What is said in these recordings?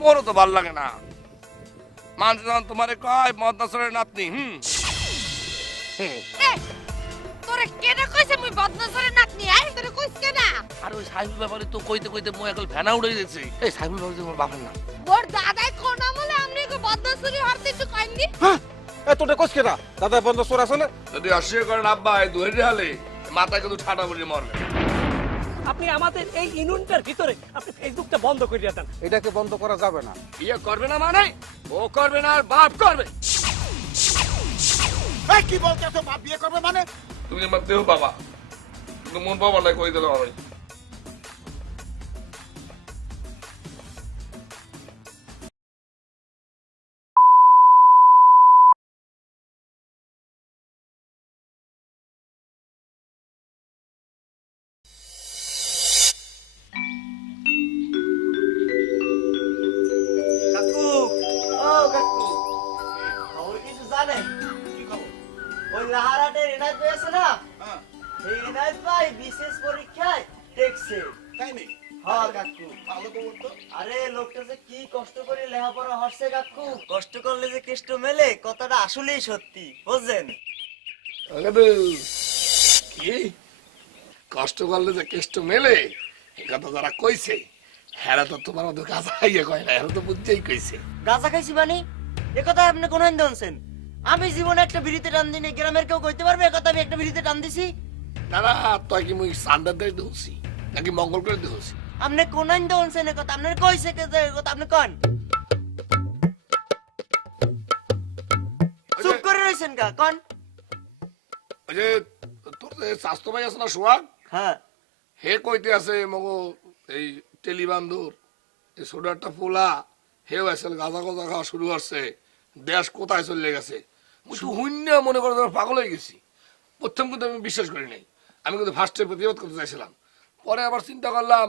মোরও তো ভাল লাগে না। মানুষ যখন তোমারে কয় মদনাসরের নাতনি তোরে কেডা কইছে মুই বদনজরের নাতনি? তোরে কইছ কেডা? আর ওই সাইফুল ব্যাপারে তো কইতে কইতে মই একল ভেনা উড়ে গেছে। এই সাইফুল ব্যাপারে তোমার বাবার না। মোর দাদাই কোন আমলে আমনে কো বদনজরি হরতে কিছু কইনি। হ্যাঁ এ তোটা কইছ কেডা? দাদা বন্ধ চোর আছে না? যদি অস্বীকার করেন আব্বা এই দুহের হালে মাথায় কিন্তু ঠাটা পড়ে মরবে। আপনি আমাদের এই ইউনিয়নটার ভিতরে আপনি ফেসবুকটা বন্ধ করে দেন। এটাকে বন্ধ করা যাবে না। বিয়ে করবে না মানে ও করবে না আর বাপ করবে। এই কি বলতেছ বাপ বিয়ে করবে মানে? তুমি আমার দেহ বাবা, কিন্তু মন বাবা নাই কই দিলাম আমি। কাকু, ও কাকু, খবর কিছু জানেন? কি খবর? ওই লাহারাটের এনায়েত ভাই আছে না? হ্যাঁ এই এনায়েত ভাই বিশেষ পরীক্ষায় টেকছে। তাই নেই। হ্যাঁ কাকু। ভালো খবর তো। আরে লোকটা যে কি কষ্ট করে লেখাপড়া হচ্ছে কাকু, কষ্ট করলে যে কেষ্ট মেলে কথাটা আসলেই সত্যি, বুঝছেন? কি কষ্ট করলে যে কেষ্ট মেলে এই কথা যারা কইছে হেরা তো তোমার মতো কাছে খাইয়ে কয় না, হেরা তো বুঝতেই কইছে। গাঁজা খাইছি মানে এ কথা আপনি কোন আনছেন? আমি জীবনে একটা বিড়িতে টান দিই, গ্রামের কেউ কইতে পারবে এ কথা আমি একটা বিড়িতে টান দিছি? না না, তুই কি মুই সান্ডার দিয়ে দৌছি নাকি মঙ্গল করে দৌছি? আপনি কোন আনছেন এ কথা? আপনার কইছে কে যে এ কথা আপনি কন? চুপ করে রইছেন কা কন? ওই যে তোর যে স্বাস্থ্য ভাই আছে না সোহাগ, হ্যাঁ হে কইতে আছে মগো এই টেলিবান্ধুর এই ছোট একটা পোলা হেও আসলে গাঁজা গাঁজা খাওয়া শুরু করছে, দেশ কোথায় চলে গেছে। মুই তো শূন্য মনে করে তোমার পাগল হয়ে গেছি। প্রথম কিন্তু আমি বিশ্বাস করি নাই, আমি কিন্তু ফার্স্টে প্রতিবাদ করতে চাইছিলাম। পরে আবার চিন্তা করলাম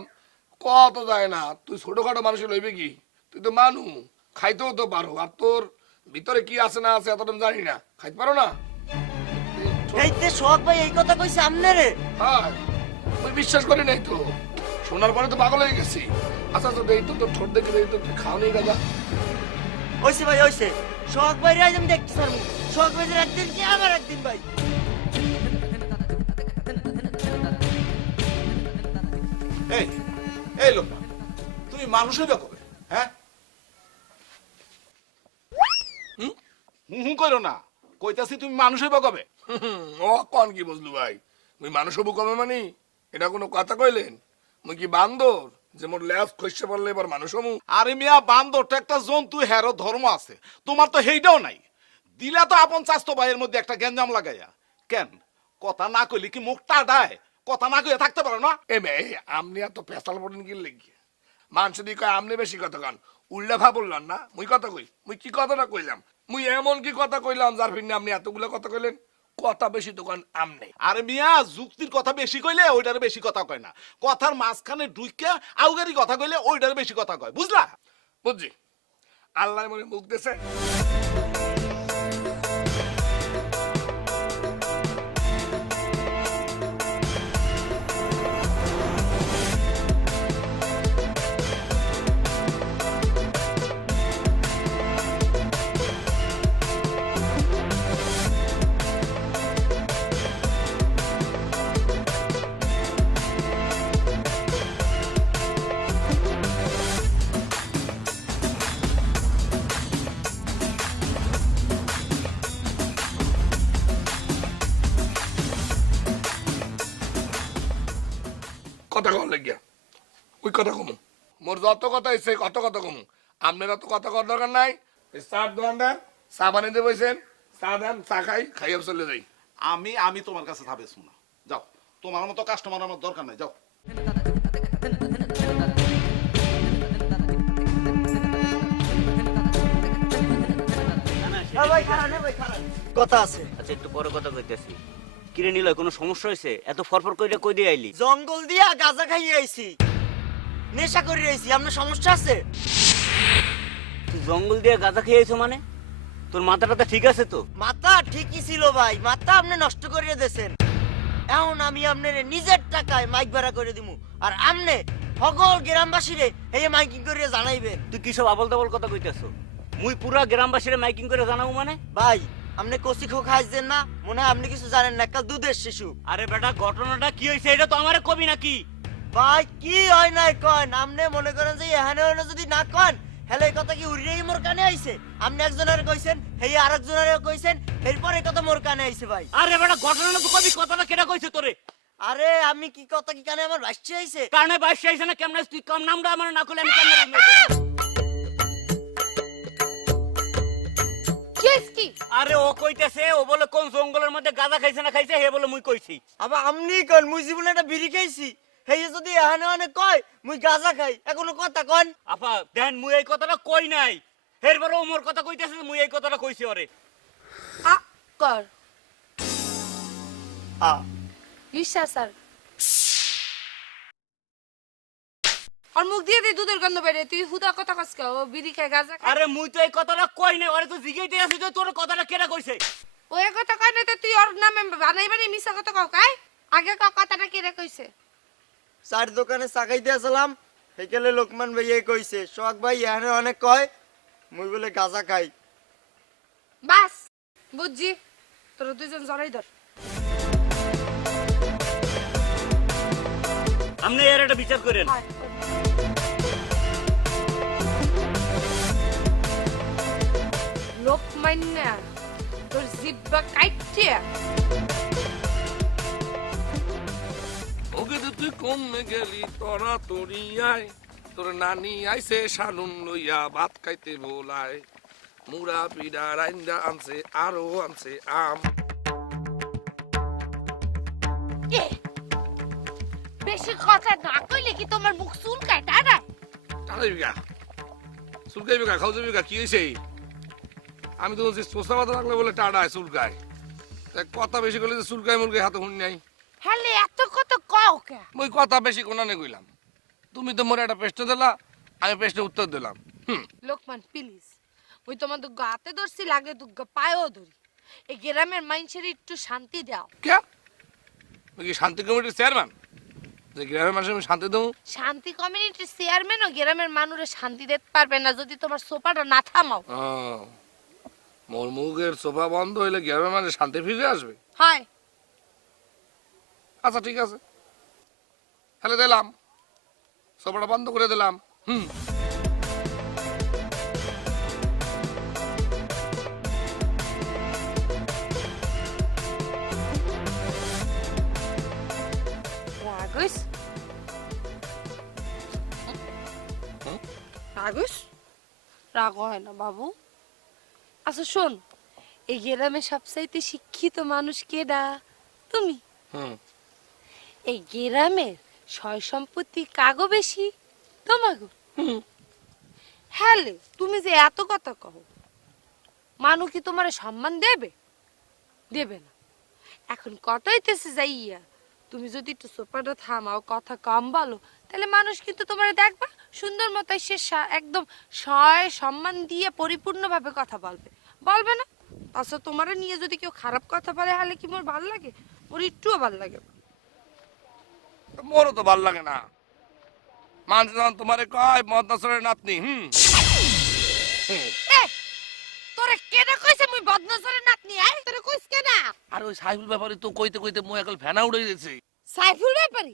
কত যায় না, তুই ছোটখাটো মানুষ লইবে কি, তুই তো মানু খাইতেও তো পারো, আর তোর ভিতরে কি আছে না আছে এতটা জানি না, খাইতে পারো না। এইতে সোহাগ ভাই এই কথা কইছে আপনারে? হ্যাঁ আমি বিশ্বাস করি নাই তো, শোনার পরে তো পাগল হয়ে গেছি। আচ্ছা তো এই তো তোর ঠোঁট দেখে এই তো তুই খাও নেই গাঁজা। হইছে ভাই হইছে, সোহাগ ভাই রাজ আমি দেখতে পারবো। সোহাগ ভাই একদিন কি আমার একদিন ভাই। এই এই লোকটা তুমি মানুষ হইবে কবে? হ্যাঁ হুম হুম কইরো না, কইতাছি তুমি মানুষ হইবে কবে? ও কোন কি বুঝলু ভাই, মুই মানুষ হবো কবে মানে এটা কোনো কথা কইলেন? মুই কি বান্দর যে মোর ল্যাস খসে পড়লে এবার মানুষ হমু? আরে মিয়া বান্দরটা একটা জন্তু, হেরো ধর্ম আছে, তোমার তো সেইটাও নাই। দিলা তো আপন চাস্তো ভাইয়ের মধ্যে একটা গ্যাঞ্জাম লাগাইয়া। কেন কথা না কইলে কি মুখটা ডায়? কথা না কইয়া থাকতে পারো না? এ মে আমনি এত পেশাল পড়েন কি লেগে মানুষ দি কয় আমনি বেশি কথা কান উল্টা ভাব বললেন না। মুই কথা কই, মুই কি কথাটা কইলাম? মুই এমন কি কথা কইলাম যার ভিন্ন আপনি এতগুলো কথা কইলেন? কথা বেশি তো কান আমনে। আরে মিয়া যুক্তির কথা বেশি কইলে ওইটারে বেশি কথা কয় না, কথার মাঝখানে ঢুইকা আউগারি কথা কইলে ওইটারে বেশি কথা কয়, বুঝলা? বুঝছি, আল্লাহ মনে মুখ দেছে। কথা কম লাগিয়া ওই কথা কমু, মোর যত কথা হয়েছে কত কথা কমু। আপনারা তো কথা কর দরকার নাই। চার দোকানদার চা বানিয়ে বসেন, চা দেন, চা খাই, খাইয়া চলে যাই। আমি তোমার কাছে থাকবে শোনা, যাও, তোমার মতো কাস্টমার আমার দরকার নাই, যাও। ভাই খারাপ না ভাই খারাপ কথা আছে। আচ্ছা একটু বড় কথা কইতেছি, কিরে নিলয় কোনো সমস্যা হয়েছে? এত ফরফর কইরা কই দিয়ে আইলি? জঙ্গল দিয়া গাঁজা খাইয়ে আইছি, নেশা করে আইছি, আপনার সমস্যা আছে? তুই জঙ্গল দিয়ে গাঁজা খেয়ে আইছো মানে? তোর মাথাটা ঠিক আছে তো? মাথা ঠিকই ছিল ভাই, মাথা আপনি নষ্ট করিয়ে দিয়েছেন। এখন আমি আপনার নিজের টাকায় মাইক ভাড়া করে দিমু, আর আপনি সকল গ্রামবাসীরে এই মাইকিং করে জানাইবেন। তুই কি সব আবল তাবল কথা কইতেছ? মুই পুরা গ্রামবাসীরে মাইকিং করে জানাবো মানে? ভাই আপনি কচি খো খাইছেন না, মনে হয় আপনি কিছু জানেন না, কাল দুধের শিশু। আরে বেটা ঘটনাটা কি হয়েছে এটা তো আমারে কবি নাকি? ভাই কি হয় নাই কন, আপনি মনে করেন যে এখানে হইলো যদি না কন হেলে এই কথা কি উড়িয়েই মোর কানে আইছে? আপনি একজনের কইছেন, হেই আরেকজনের কইছেন, এরপর এই কথা মোর কানে আইছে ভাই। আরে বেটা ঘটনাটা তো কবি, কথাটা কেটা কইছে তোরে? আরে আমি কি কথা কি কানে আমার ভাসছে আইছে? কারণে বাইশ আইছে না কেমনে? তুই কম নামটা আমার না করলে আমি কেমনে বুঝবো? কি আরে ও কইতেছে, ও বলে কোন জঙ্গলের মধ্যে গাঁজা খাইছে না খাইছে, হে বলে মুই কইছি। আবার আমনি কন মুই জীবনে একটা বিড়ি খাইছি, হেই যদি এখানে অনেক কয় মুই গাঁজা খাই, এখনো কথা কন। আপা দেন মুই এই কথাটা কই নাই, এরপরে ও মোর কথা কইতেছে, মুই এই কথাটা কইছি ওরে। আ কর আ বিশ্বাস স্যার আর মুখ দিয়ে দিয়ে দুধের গন্ধ বেরে, তুই হুদা কথা কস কে? ও বিড়ি খায় গাঁজা খায়। আরে মুই তো এই কথাটা কই নাই, ওরে তো জিগাইতে আছি যে তোর কথাটা কেটা কইছে। ওই কথা কয় না তো তুই ওর নামে বানাই বানাই মিছা কথা কও কাই? আগে কথাটা কেড়ে কইছে? চার দোকানে চাকাই দিয়েছিলাম, হেকেলে লোকমান ভাইয়া কইছে সোহাগ ভাই এখানে অনেক কয় মুই বলে গাঁজা খাই। বাস বুঝছি, তোরা দুইজন জড়াই ধর। আপনি এর একটা বিচার করেন। হয়। লোকমান্যা তোর জিব্বা কাইটিয়া ওকে তো তুই কমে গেলি তোরা তরিয়ায়, তোর নানি আইছে সানুন লইয়া ভাত খাইতে বলায়, মুড়া পিড়া রাইন্দা আনছে আরো আনছে আম। এ, বেশি কথা না কইলে কি তোমার মুখ চুলকায় টাটা? টাড়াই বিঘা চুলকাই বিঘা খাও বিঘা কি হয়েছে? আমি তো বলছি চোষা পাতা রাখলে বলে টাড়ায় চুলকায়, তা কথা বেশি করলে যে চুলকায় মুলকায় হাতে হুন নাই। হ্যালে এত কথা কও কে? মুই কথা বেশি কোনানে কইলাম, তুমি তো মোরে একটা প্রশ্ন দিলা, আমি প্রশ্নের উত্তর দিলাম। লোকমান প্লিজ, ওই তোমার দুগ্গ হাতে ধরছি, লাগে দুগ্গ পায়েও ধরি। এই গ্রামের মানুষের একটু শান্তি দাও। কে মুই কি শান্তি কমিটির চেয়ারম্যান যে গ্রামের মানুষের আমি শান্তি দেবো? শান্তি কমিউনিটির চেয়ারম্যান ও গ্রামের মানুষের শান্তি দিতে পারবে না যদি তোমার সোপাটা না থামাও। মোর মুখের সোফা বন্ধ হইলে গ্রামের মানুষ শান্তি ফিরে আসবে? হয় আচ্ছা ঠিক আছে, তাহলে দিলাম সোফাটা বন্ধ করে দিলাম। রাগস রাগস রাগ হয় না বাবু। আচ্ছা শোন, এই গ্রামে সবচাইতে শিক্ষিত মানুষ কেডা? তুমি। এই গ্রামের সয় সম্পত্তি কাগো বেশি তোমাগো? হ্যালে তুমি যে এত কথা কও, মানুষ কি তোমার সম্মান দেবে? দেবে না। এখন কটাইতেছে যাইয়া, তুমি যদি একটু সোপাটা থামাও, কথা কম বলো, তাহলে মানুষ কিন্তু তোমার দেখবা সুন্দর মতো সে একদম সয় সম্মান দিয়ে পরিপূর্ণভাবে কথা বলবে, বলবে না? তাছাড়া তোমার নিয়ে যদি কেউ খারাপ কথা বলে, হলে কি মোর ভাল লাগে? মোর একটুও ভাল লাগে না। মোরও তো ভাল লাগে না, মানুষ যখন তোমারে কয় মদনাসরের নাতনি। এ, তোরে কেডা কইছে মুই বদনজরের নাতনি? তোরে কইছ কেডা? আর ওই সাইফুল ব্যাপারে তো কইতে কইতে মই একল ফেনা উড়ে গেছে। সাইফুল ব্যাপারী?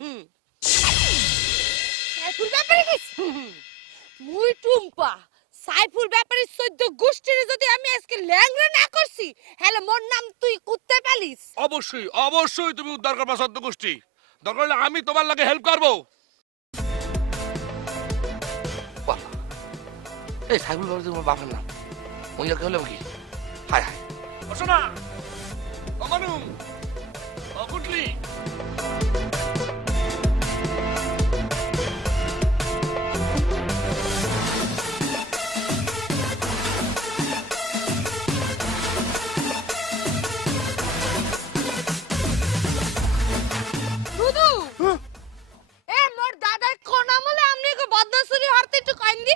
সাইফুল ব্যাপারী কইছ? মুই টুম্পা সাইফুল ব্যাপারী 14 গোষ্ঠীর যদি আমি আজকে ল্যাংড়া না করছি, হলে মোর নাম তুই কুত্তে পালিস? অবশ্যই অবশ্যই তুমি উদ্ধার করবা সদ্য গোষ্ঠী, দরকার হলে আমি তোমার লাগে হেল্প করবো। এই সাইফুল ব্যাপারে তোমার বাপের নাম ওই হলাম কি? হায় হায় শোনা অমানু অকুটলি দুদু এ মোর দাদার কোন আমলে আমনে কো বদনসুরি হরতে একটু কইন দি।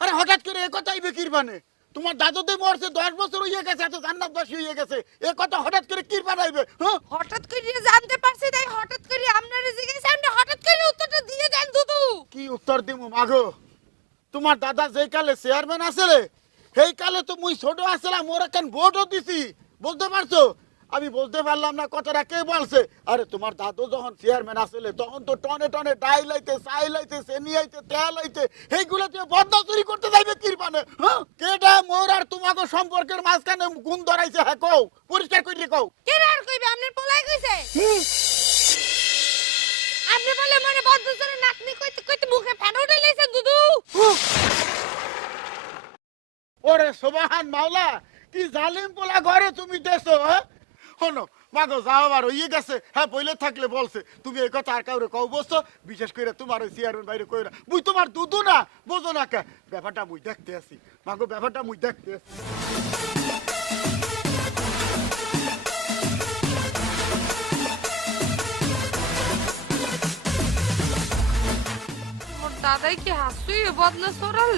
আরে হঠাৎ করে এই কথাই বেকির বানে তোমার দাদু তো মরছে 10 বছর হয়ে গেছে, এত জান্নাতবাসী হয়ে গেছে, এ কথা হঠাৎ করে কি বানাইবে? হ্যাঁ হঠাৎ করে জানতে পারছি তাই হঠাৎ করে আপনারা জিজ্ঞেস আপনি হঠাৎ করে উত্তরটা দিয়ে দেন দুদু। কি উত্তর দিমু মাগো? তোমার দাদা যেই কালে চেয়ারম্যান আসলে সেই কালে তো মুই ছোট আসলাম, মোর কেন ভোটও দিছি, বলতে পারছো? আমি বলতে পারলাম না কথাটা কে বলছে। আরে তোমার দাদু যখন চেয়ারম্যান আসলে তখন তো টনে টনে ডাই লাইতে, চাই লাইতে, চেনি আইতে, তেল আইতে, এইগুলোতে বদনা চুরি করতে যাইবে কি মানে? হ্যাঁ কেডা মোর আর তোমাকে সম্পর্কের মাঝখানে গুণ ধরাইছে? হ্যাঁ কও, পরিষ্কার করে কও। কে আর কইবে আপনার পোলাই কইছে? আপনি বলে মানে বদ্ধসরে নাতনি কইতে কইতে মুখে ফেন উঠে লাইছেন দুদু। ওরে সুবহান মাওলা, কি জালিম পোলা ঘরে তুমি দেছো? হ্যাঁ শোনো মাগো, যাও আবার হয়ে গেছে। হ্যাঁ বইলে থাকলে বলছে, তুমি এই কথা আর কাউরে কও বসছো, বিশেষ করে তোমার ওই চেয়ারের বাইরে কই না। মুই তোমার দুদু না, বোঝো না কে? ব্যাপারটা মুই দেখতে আসি মাগো, ব্যাপারটা মুই দেখতে আসি। মোর দাদাই কি হাসুই বদনা সরাল?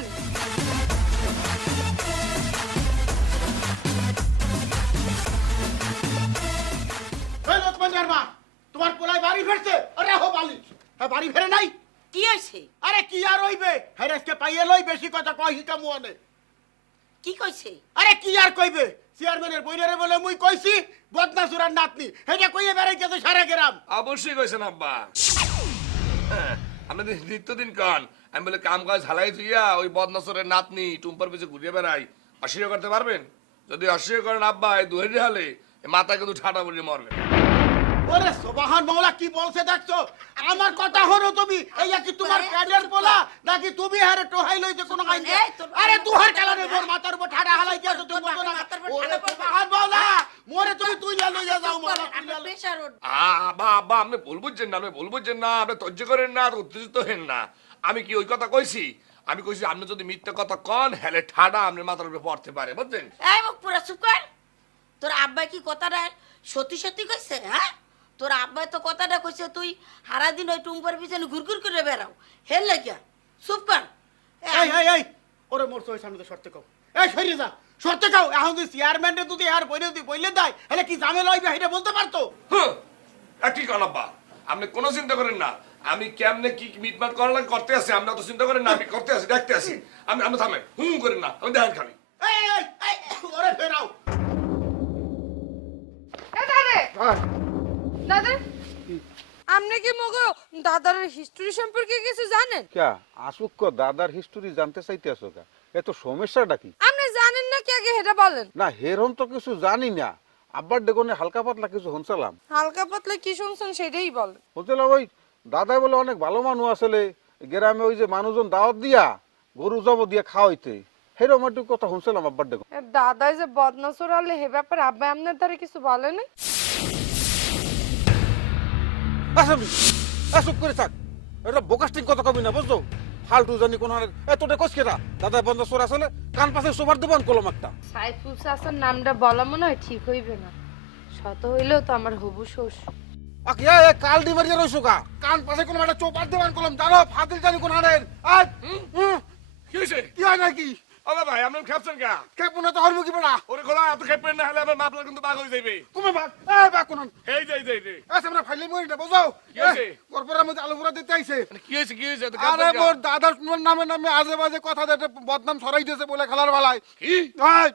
এই লোকমানের মা, তোমার পোলাই বাড়ি ফেরছে? আরে হো বালি, হ্যাঁ বাড়ি ফেরে নাই? কি হইছে? আরে কি আর হইবে, হ্যাঁ আজকে পাইয়ে লই, বেশি কথা কই হিকা মুয়ানে। কি কইছে? আরে কি আর কইবে, চেয়ারম্যানের বইনারে বলে মুই কইছি বদনাসুরার নাতনি, হেটা কইয়ে বেড়াই গেছে সারা গ্রাম। অবশ্যই কইছেন আব্বা। হ্যাঁ, আপনি নিত্যদিন কান আমি বলে কাম কাজ ঝালাই থুইয়া ওই বদনসরের নাতনি টুম্পার পিছে ঘুরিয়ে বেড়াই, অস্বীকার করতে পারবেন? যদি অস্বীকার করেন আব্বা, এই দুহেরি হালে মাথা কিন্তু ঠাটা বলে মরবে। ওরে সুবহান মাওলা, কি বলছে দেখছো? আমার কথা হলো তুমি, এই কি তোমার কাজের পোলা নাকি তুমি হারে টোহাই লইতে কোনো আইন? আরে তুহার কালারে মোর মাথার উপর ঠাডা হালাই দিয়েছো তুমি, বলো না? ওরে সুবহান মাওলা, মোরে তুমি তুই লইয়া যাও মাওলা, প্রেসার উঠ। আব্বা আব্বা, আপনি ভুল বুঝছেন না, আপনি ভুল বুঝছেন না, আপনি ধৈর্য করেন না, আর উত্তেজিত হেন না। আমি কি ওই কথা কইছি? আমি কইছি আপনি যদি মিথ্যা কথা কন হেলে ঠাডা আপনার মাথার উপরে পড়তে পারে, বুঝছেন? এই মুখ পুরা চুপ কর। তোর আব্বা কি কথাটা সত্যি সত্যি কইছে? হ্যাঁ, তোর আব্বা তো কথাটা কইছে তুই সারা দিন ওই টুম্পার পিছনে ঘুরঘুর করে বেড়াও, হেল লাগিয়া। চুপ কর। এই এই এই ওরে মোর সই সামনে শর্তে কও, এই সরি যা, শর্তে কও। এখন তুই চেয়ারম্যান রে তুই আর বইলে দেয়, হেলে কি ঝামেলা হইবে এটা বলতে পারতো? হ্যাঁ, কি কন আব্বা, আপনি কোনো চিন্তা করেন না, আমি কেমনে কি মিটমাট করা লাগে করতে আছি, আমরা তো চিন্তা করেন না, আমি করতে আছি, দেখতে আছি। আমি থামেন, করেন না, আমি দেখেন খালি। এই এই এই ওরে ফেরাও। দাদা আপনি কি মগো দাদার হিস্টোরি সম্পর্কে কিছু জানেন? ক্যা আসুক দাদার হিস্টোরি জানতে চাইতেছো কা? এত সমস্যাটা কি? আপনি জানেন না কি আগে এটা বলেন। না হেরম তো কিছু জানি না, আব্বার ডেগনে হালকা পাতলা কিছু শুনছিলাম। হালকা পাতলা কি শুনছেন সেটাই বলেন। শুনছিলাম ওই দাদাই বলে অনেক ভালো মানুষ আসলে গ্রামে, ওই যে মানুষজন দাওয়াত দিয়া গরু জব দিয়া খাওয়াইতে, হেরম একটু কথা শুনছিলাম আব্বার ডেগন। দাদাই যে বদনজর হলে হে ব্যাপারে আব্বা আপনার দ্বারা কিছু বলে নাই? চুপ করে থাক, এটা বোকাস্টিং কথা কবি না, বুঝছো? ফালতু জানি কোন এতটা কসকেটা দাদা বন্ধ সর আসলে কান পাশে সোবার দেবান কলম একটা। সাইফুল চাচার নামটা বলা মনে হয় ঠিক হইবে না, শত হইলেও তো আমার হবু শ্বশুর। আকি এ কাল দি মারিয়া রইছো কা? কান পাশে কোন একটা চোপার দেবান কলম, জানো ফাদিল জানি কোন আনেন। আজ কি হয়েছে? কি হয় নাকি? আরে ভাই, আপনি খেপছেন কা? কেমন তো হরবো কি বড়া? ওরে খোলা, আপনি খেপেন না, হলে আমার মাপলা কিন্তু বাঘ হয়ে যাইবে। তুমি বাক এ বাক কোন এই যে আচ্ছা আমরা ফাইলে মই এটা বুঝাও। কি হয়েছে? গরপরার মধ্যে আলু পুরা দিতে আইছে। কি হয়েছে? কি হয়েছে? আরে মোর দাদার নামে নামে আজে বাজে কথা দেতে বদনাম ছড়াই দিয়েছে বলে খেলার বেলায়। কি হাই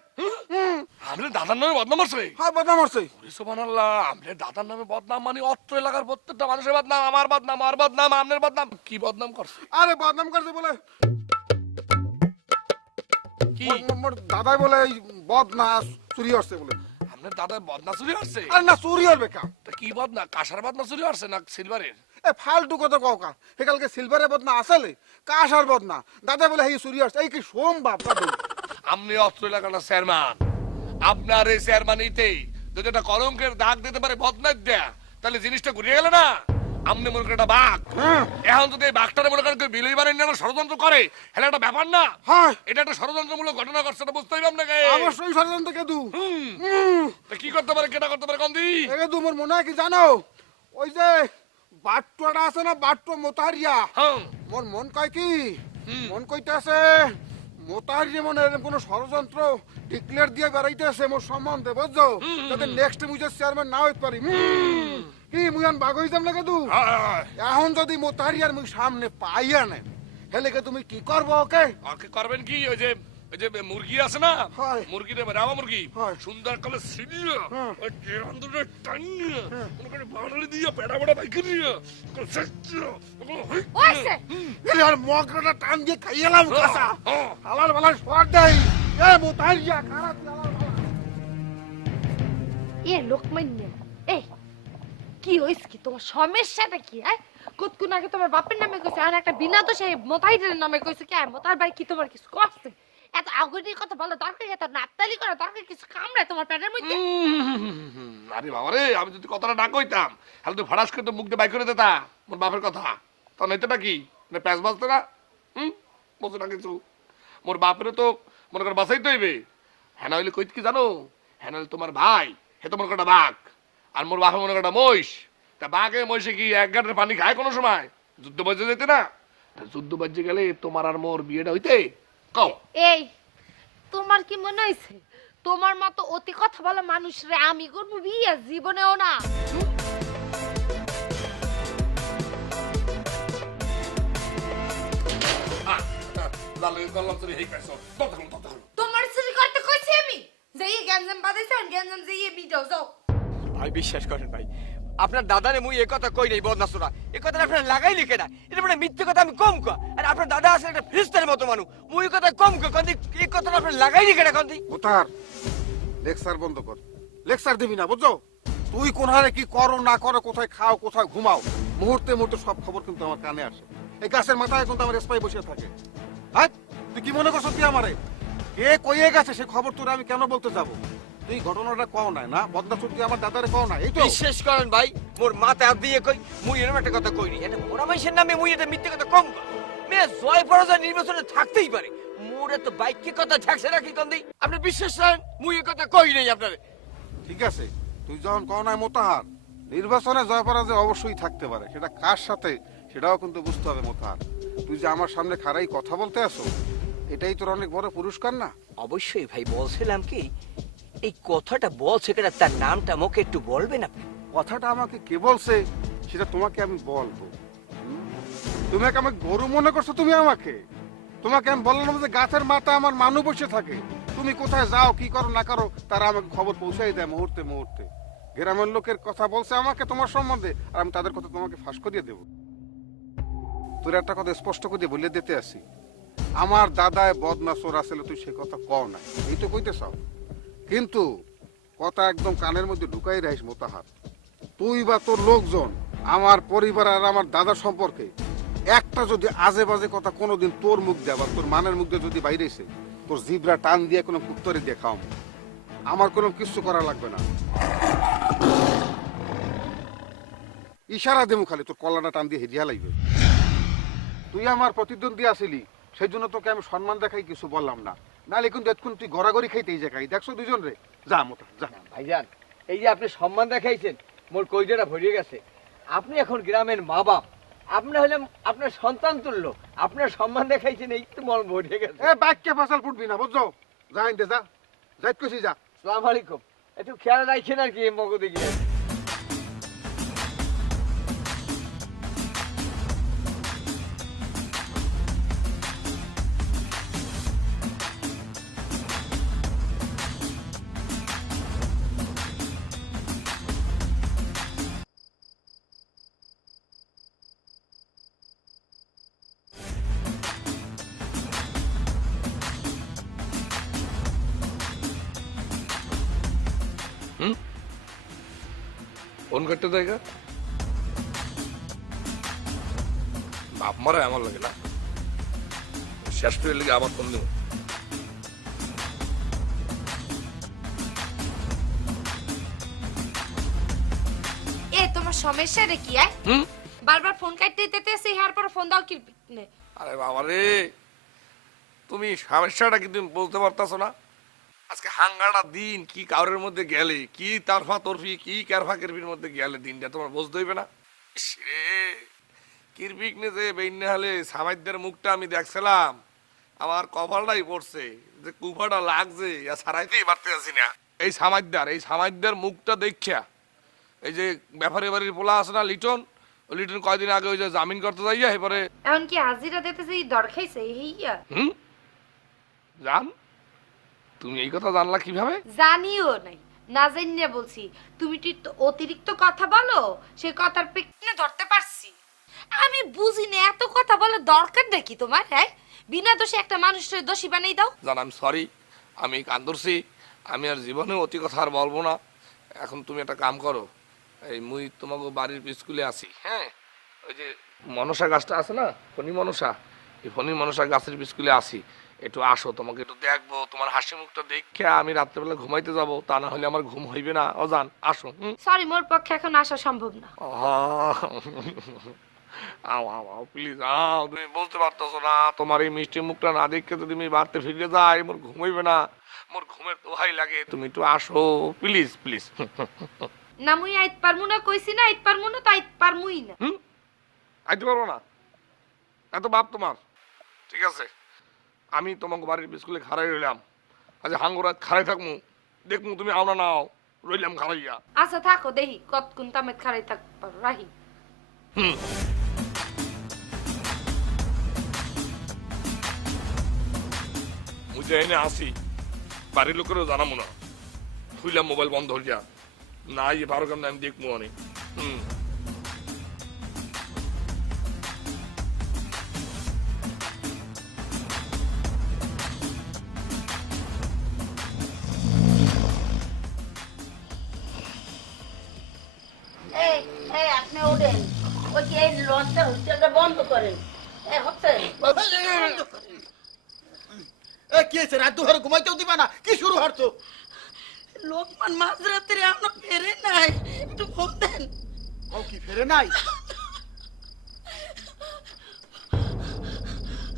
আপনার দাদার নামে বদনাম আছে? হাই বদনাম আছে। সুবহানাল্লাহ, আপনার দাদার নামে বদনাম মানে অত্র এলাকার প্রত্যেকটা মানুষের বদনাম, আমার বদনাম, আর বদনাম, আপনার বদনাম। কি বদনাম করছে? আরে বদনাম করছে বলে কি মোর দাদাই বলে এই বদনা চুরি হচ্ছে বলে। আপনার দাদার বদনা চুরি আসছে? আরে না চুরি হবে কা? তা কি বদনা? কাঁসার বদনা চুরি আসছে না সিলভারের? এ ফালতু কথা কও কা? হেকালকে সিলভারে বদনা আসলে কাশার বদনা দাদা বলে এই চুরি আসছে। এই কি সম্ভব দাদু? আপনি অত্র এলাকার চেয়ারম্যান, আপনার এই চেয়ারম্যানিতেই যদি একটা কলঙ্কের দাগ দিতে পারে বদনার দেয়া, তাহলে জিনিসটা ঘুরিয়ে গেল না? আপনি মনে করেন একটা বাঘ, এখন যদি এই বাঘটারে মনে করেন কেউ বিলই বারেন না ষড়যন্ত্র করে, হেলে একটা ব্যাপার না? হ্যাঁ এটা একটা ষড়যন্ত্রমূলক ঘটনা করছে, এটা বুঝতে হবে আপনাকে। অবশ্যই ষড়যন্ত্র কেদু। তা কি করতে পারে, কেটা করতে পারে কন্দি? কেদু মোর মনে হয় কি জানো, ওই যে বাট্টুটা আছে না, বাট্টু মোতারিয়া, হ্যাঁ, মোর মন কয় কি, মন কইতাছে মোতাহার যেমন এরকম কোন ষড়যন্ত্র ডিক্লেয়ার দিয়ে বেড়াইতে আছে মোর সম্বন্ধে বুঝছো, যাতে নেক্সট মুই চেয়ারম্যান না হইতে পারি। কি মুই আন বাগ হইতাম না কেতু? এখন যদি মোতাহারিয়ার মুই সামনে পাইয়া নেন, হেলে কে তুমি কি করবো ওকে? আর কি করবেন কি, ওই যে মুরগি আছে না, হয়। মুরগিটা রাওয়া মুরগি হয়। সুন্দর করে সিলিয়ে হ্যাঁ। ওই রান্দুরে টানিয়ে মনে করে বাড়ালি দিয়ে পেড়া পেড়া বাইকে দিয়ে ওইছে এলে আর মগটা টান দিয়ে খাইয়েলাম কাঁচা। হ্যাঁ। হালাল বালার সর দেই। এ মোতাহারিয়া কারা তুই হালাল বালা? এ লোকমান্য, এই কি হইছে কি, তোমার সমস্যাটা কি? হ্যাঁ, কতক্ষণ আগে তোমার বাপের নামে কইছে, আর একটা বিনা তো সেই মোতাহিদের নামে কইছে। কি মোতার ভাই কি তোমার কিছু করছে? এত আগুনের কথা বলো দরকার, এত নাপতালি করা দরকার, কিছু কামড়ায় তোমার পেটের মধ্যে? আরে বাবা রে, আমি যদি কথাটা না কইতাম তাহলে তুই ফাড়াস করে তো মুখ দিয়ে বাই করে দিতা মোর বাপের কথা। তা নইতেটা কি প্যাঁচ বাজতে না? বলছে না কিছু। মোর বাপেরও তো মনে কর বাঁচাইতে হইবে। হ্যাঁ হইলে কইতে কি জানো, হ্যাঁ হইলে তোমার ভাই হে তো মনে কর বাঘ, আর মোর বাপে মনে কর মহিষ। তা বাঘে মহিষে কি এক গাঁটের পানি খায় কোনো সময়? যুদ্ধ বাজে যেতে না, যুদ্ধ বাজে গেলে তোমার আর মোর বিয়েটা হইতে কও। এই তোমার কি মনে হইছে তোমার মতো অতি কথা বলা মানুষরে আমি করবো বিয়ে? জীবনেও না। তোমার চুরি করতে কইছি আমি, যে এই গ্যাঞ্জাম বাদাইছে, গ্যাঞ্জাম যে এই বিটাও যাও। ভাই বিশ্বাস করেন ভাই, আপনার দাদারে মুই এ কথা কই নাই বদনাসরা, এ কথা আপনার লাগাইলি কেনা? এটা মানে মিথ্যে কথা আমি কম কয়, আর আপনার দাদা আছে একটা ফিরিস্তার মতো মানুষ, মুই এই কথা কম কয় কন্দি, এই কথা আপনার লাগাইলি কেনা কন্দি? মোতাহার লেকচার বন্ধ কর, লেকচার দিবি না বুঝছো? তুই কোন হারে কি করো না করো, কোথায় খাও কোথায় ঘুমাও, মুহূর্তে মুহূর্তে সব খবর কিন্তু আমার কানে আসে। এই গাছের মাথায় কিন্তু আমার স্পাই বসে থাকে। হ্যাঁ, তুই কি মনে করছো তুই আমারে কে কইয়ে গেছে সে খবর তোর আমি কেন বলতে যাব? তুই ঘটনাটা কও নাই না, বদনাস তুই আমার দাদারে কও না, এই তো? বিশ্বাস করেন ভাই, মোর মাথা হাত দিয়ে কই মুই এরকম একটা কথা কইনি। এটা মোরা মাইশের নামে মুই এটা মিথ্যে কথা কম কয়। মেয়ে জয় পরাজয় নির্বাচনে থাকতেই পারে, মোর এত বাইক কি কথা ঝাকছে রাখি কন্দি? আপনি বিশ্বাস করেন মুই এ কথা কই নাই আপনারে। ঠিক আছে, তুই যখন কও নাই মোতাহার, নির্বাচনে জয় পরাজয় অবশ্যই থাকতে পারে, সেটা কার সাথে সেটাও কিন্তু বুঝতে হবে মোতাহার। তুই যে আমার সামনে খাড়াই কথা বলতে আসো, এটাই তোর অনেক বড় পুরস্কার না? অবশ্যই ভাই, বলছিলাম কি এই কথাটা বলছে কেটা, তার নামটা মুখে একটু বলবেন আপনি? কথাটা আমাকে কে বলছে সেটা তোমাকে আমি বলবো। তুমি আমাকে গরু মনে করছো? তুমি আমাকে তোমাকে আমি বললাম যে গাছের মাথা আমার মানু বসে থাকে, তুমি কোথায় যাও কি করো না করো তারা আমাকে খবর পৌঁছাই দেয় মুহূর্তে মুহূর্তে। গ্রামের লোকের কথা বলছে আমাকে তোমার সম্বন্ধে, আর আমি তাদের কথা তোমাকে ফাঁস করিয়ে দেবো। তোর একটা কথা স্পষ্ট করে বলে দিতে আসি, আমার দাদায় বদনাসর আসলে তুই সে কথা কও না, এই তো কইতে চাও, কিন্তু কথা একদম কানের মধ্যে ঢুকাই রাখিস মোতাহার। তুই বা তোর লোকজন আমার পরিবার আর আমার দাদা সম্পর্কে একটা যদি আজে বাজে কথা কোনোদিন তোর মুখ দিয়ে বা তোর মানের মুখ দিয়ে যদি বাইরেছে, তোর জিবরা টান দিয়ে কোনো কুত্তরে দিয়ে খাও, আমার কোনো কিছু করা লাগবে না। ইশারা দেবো খালি, তোর কলাটা টান দিয়ে হেরিয়া লাগবে। তুই আমার প্রতিদ্বন্দ্বী আসিলি, সেই জন্য তোকে আমি সম্মান দেখাই কিছু বললাম না, নাহলে কিন্তু এতক্ষণ তুই গড়াগড়ি খাইতেই জায়গায় দেখছো দুজন রে। যা মোটা যা। ভাইজান, এই যে আপনি সম্মান দেখাইছেন, মোর কইজাটা ভরিয়ে গেছে। আপনি এখন গ্রামের মা বাপ, আপনি হলেন আপনার সন্তান তুল্য, আপনার সম্মান দেখাইছেন, এই তো মন ভরিয়ে গেছে। এ বাক্যে ফাসাল ফুটবি না বুঝছো? যা ইনতে যা, যাইত কইছি যা। আসসালামু আলাইকুম, একটু খেয়াল রাখছেন আর কি মগদে গিয়ে। ফোন করতে জায়গা বাপ মারে আমার লাগে না, শেষ পেয়ে লেগে আবার ফোন দেব। এ তোমার সমস্যাটা কি? বারবার ফোন কাটতে দিতেছে, হার পর ফোন দাও কি নে? আরে বাবা রে, তুমি সমস্যাটা কি তুমি বলতে পারতাছো না? আজকে হাঙ্গাটা দিন কি কাউরের মধ্যে গেলে, কি তারফা তরফি কি কেরফা কেরফির মধ্যে গেলে দিনটা তোমার বুঝতে হইবে না? ইস রে, কিরপিক নে যে বেইনে হলে সামাইদের মুখটা আমি দেখছিলাম, আমার কপালটাই পড়ছে যে কুফাটা লাগছে আর ছাড়াইতেই পারতে আছি না। এই সামাইদার মুখটা দেখিয়া এই যে ব্যাপারী বাড়ির পোলা আছে না লিটন, ওই লিটন কয়দিন আগে ওই যে জামিন করতে যাইয়া এবারে এখন কি হাজিরা দিতেছে দর খাইছে হইয়া? জান তুমি এই কথা জানলা কিভাবে? জানিও নাই, না জানিয়ে বলছি। তুমি তো অতিরিক্ত কথা বলো, সে কথার পেছনে ধরতে পারছি। আমি বুঝি না এত কথা বলার দরকার নাকি তোমার? হ্যাঁ, বিনা দোষে একটা মানুষের দোষী বানাই দাও। জান আমি সরি, আমি কান ধরছি, আমি আর জীবনে অতি কথা আর বলবো না। এখন তুমি একটা কাম করো, এই মুই তোমাকে বাড়ির স্কুলে আসি, হ্যাঁ ওই যে মনসা গাছটা আছে না, ফণি মনসা, এই ফণি মনসা গাছের স্কুলে আসি, একটু আসো, তোমাকে একটু দেখবো, তোমার হাসি মুখটা দেখে আমি রাত্রেবেলা ঘুমাইতে যাব, তা না হলে আমার ঘুম হইবে না। অজান আসো। সরি, মোর পক্ষে এখন আসা সম্ভব না। আও আও আও প্লিজ আও, তুমি বলতে পারতেছো না, তোমার এই মিষ্টি মুখটা না দেখে যদি আমি বাড়তে ফিরে যাই মোর ঘুম হইবে না, মোর ঘুমের দোহাই লাগে, তুমি একটু আসো প্লিজ প্লিজ। না মুই আইত পারমু না কইছি না, আইত পারমু না তো আইত পারমুই না। আইতে পারবো না এত বাপ তোমার? ঠিক আছে, আমি তোমাকে বাড়ির স্কুলে খাড়াই রইলাম, আজ হাঙ্গুরাত খাড়াই থাকমু, দেখমু তুমি আও না নাও, রইলাম খাড়াইয়া। আচ্ছা থাকো, দেখি কতক্ষণ তামেত খাড়াই থাক পারো, রাহি। মুঝে এনে আসি, বাড়ির লোকেরও জানাবো না, থুইলাম মোবাইল বন্ধ হইয়া, না ইয়ে ভালো কেমন আমি দেখবো অনেক। এই এই আপনি ওঠেন, ওই যে এই লঞ্চটা হোটেলটা বন্ধ করেন। এই হচ্ছে বন্ধ করেন। এ কি হয়েছে? রাত দুপুরে ঘুমাইতেও দিবা না? কি শুরু হচ্ছে? লোকমান মাঝরাতে এখনো ফেরে নাই, একটু ফোন দেন। ও কি ফেরে নাই?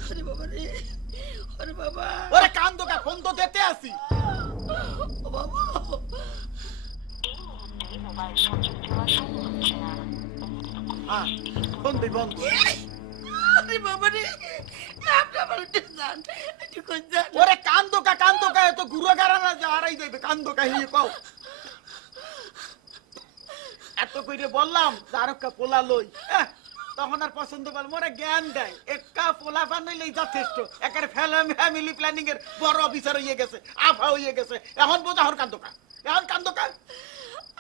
আরে বাবা রে, আরে বাবা, ওরে কান দোকা, ফোন তো দিতে আসি। ও বাবা, হ্যাঁ ফোন দিই বন্ধ। আরে বাবা রে, আপনি আমার একটু যান, একটু কই যান। ওরে কান দোকা, এত গুড়ো গাড়া না যে হারাই যাইবে। কান দোকা হিয়ে পাও, এত কইরে বললাম আরকা পোলা লই, তখন আর পছন্দ পাল মোরে জ্ঞান দেয়। একা পোলা বানাইলেই যথেষ্ট, একের ফ্যামিলি প্ল্যানিং এর বড় অফিসার হয়ে গেছে, আফা হয়ে গেছে। এখন বোঝা হর কান দোকা, এখন কান দোকা।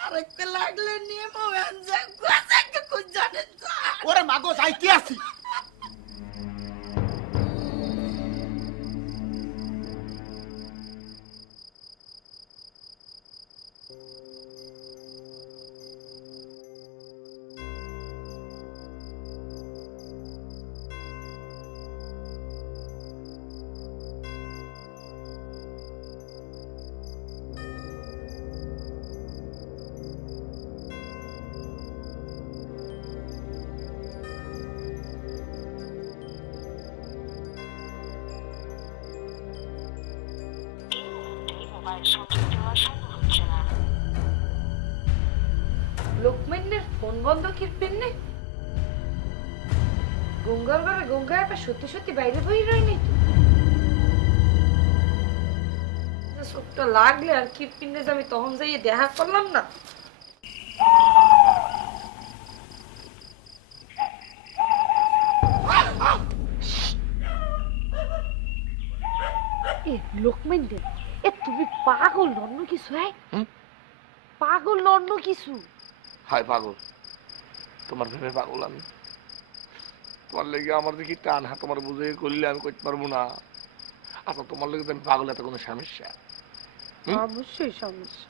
আরেকটা লাগলে নিয়ে মোবাইল যান, কোথায় কই জানেন? ওরে মাগো যাইতে আসি। লোকমান্যের ফোন বন্ধ কিরপেন নে, গঙ্গার বারে গঙ্গা একটা সত্যি সত্যি বাইরে বই রই নাই তো চোখটা লাগলে আর কিরপিনে যে আমি তখন যাইয়ে দেখা করলাম না। এ লোকমান্য, এ তুমি পাগল নন্ন কিছু? হ্যাঁ পাগল নন্ন কিছু? হাই পাগল, তোমার ভেবে পাগল আমি, তোমার লেগে আমার দেখি টান, হ্যাঁ তোমার বুঝে করলে আমি করতে পারবো না। আচ্ছা তোমার লেগে আমি পাগল, এত কোনো সমস্যা? অবশ্যই সমস্যা।